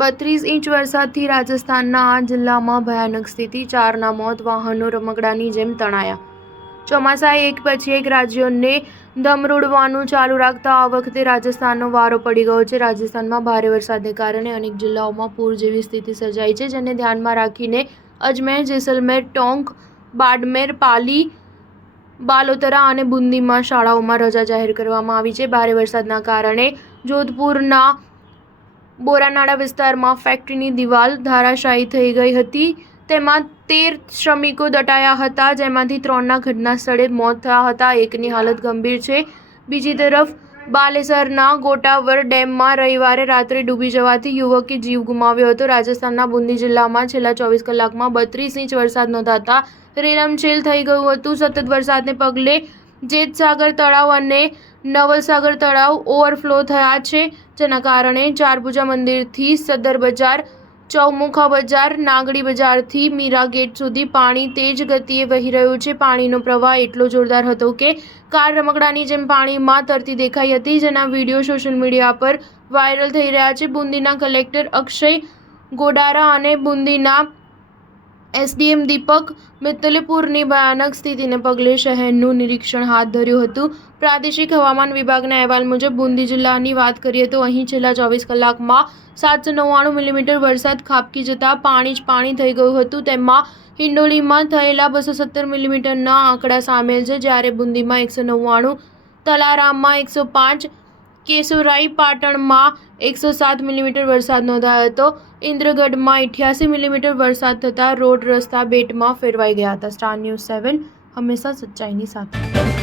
32 inch વરસાદથી રાજસ્થાનના આ જિલ્લામાં ભયાનક સ્થિતિ, 4ના મોત, વાહનો રમકડાની જેમ તણાયા. ચોમાસાએ એક પછી એક રાજ્યોને ધમરોડવાનું ચાલુ રાખતા આ વખતે રાજસ્થાનનો વારો પડી ગયો છે. રાજસ્થાનમાં ભારે વરસાદને કારણે અનેક જિલ્લાઓમાં પૂર જેવી સ્થિતિ સર્જાઈ છે, જેને ધ્યાનમાં રાખીને અજમેર, જેસલમેર, ટોંક, બાડમેર, પાલી, બાલોતરા અને બુંદીમાં શાળાઓમાં રજા જાહેર કરવામાં આવી છે. ભારે વરસાદના કારણે જોધપુરના બોરાનાડા વિસ્તારમાં ફેક્ટરીની દિવાલ ધરાશાયી થઈ ગઈ હતી. તેમાં 13 શ્રમિકો દટાયા હતા, જેમાંથી 3ના ઘટના સ્થળે મોત થયા હતા. એકની હાલત ગંભીર છે. બીજી તરફ બાલેસરના ગોટાવર ડેમમાં રવિવારે રાત્રે ડૂબી જવાથી યુવકે જીવ ગુમાવ્યો હતો. રાજસ્થાનના બુંદી જિલ્લામાં છેલ્લા 24 કલાકમાં 32 ઇંચ વરસાદ નોંધાતા રેલમછેલ થઈ ગયું હતું. સતત વરસાદને પગલે જેતસાગર તળાવ અને નવલસાગર તળાવ ઓવરફ્લો થયા છે, જેના કારણે ચારભુજા મંદિરથી સદર બજાર, ચૌમુખા બજાર, નાગડી બજારથી મીરા ગેટ સુધી પાણી તેજ ગતિએ વહી રહ્યું છે. પાણીનો પ્રવાહ એટલો જોરદાર હતો કે કાર રમકડાની જેમ પાણીમાં તરતી દેખાઈ હતી, જેના વિડીયો સોશિયલ મીડિયા પર વાયરલ થઈ રહ્યા છે. બુંદીના કલેક્ટર અક્ષય ગોડારા અને બુંદીના એસડીએમ દીપક મિત્તલે પૂરની ભયાનક સ્થિતિને પગલે શહેરનું નિરીક્ષણ હાથ ધર્યું હતું. પ્રાદેશિક હવામાન વિભાગના અહેવાલ મુજબ બુંદી જિલ્લાની વાત કરીએ તો અહીં છેલ્લા 24 કલાકમાં 799 મિલીમીટર વરસાદ ખાબકી જતા પાણી જ પાણી થઈ ગયું હતું. તેમાં હિંડોલીમાં થયેલા 217 મિલીમીટરના આંકડા સામેલ છે, જ્યારે બુંદીમાં 199, તલારામમાં 105, કેશોરાઈ પાટણમાં 107 મિલીમીટર વરસાદ નોંધાયો હતો. ઇન્દ્રગઢમાં 88 મિલીમીટર વરસાદ થતાં રોડ રસ્તા બેટમાં ફેરવાઈ ગયા હતા. સ્ટાર ન્યૂઝ 7 હંમેશા સચ્ચાઈની સાથે.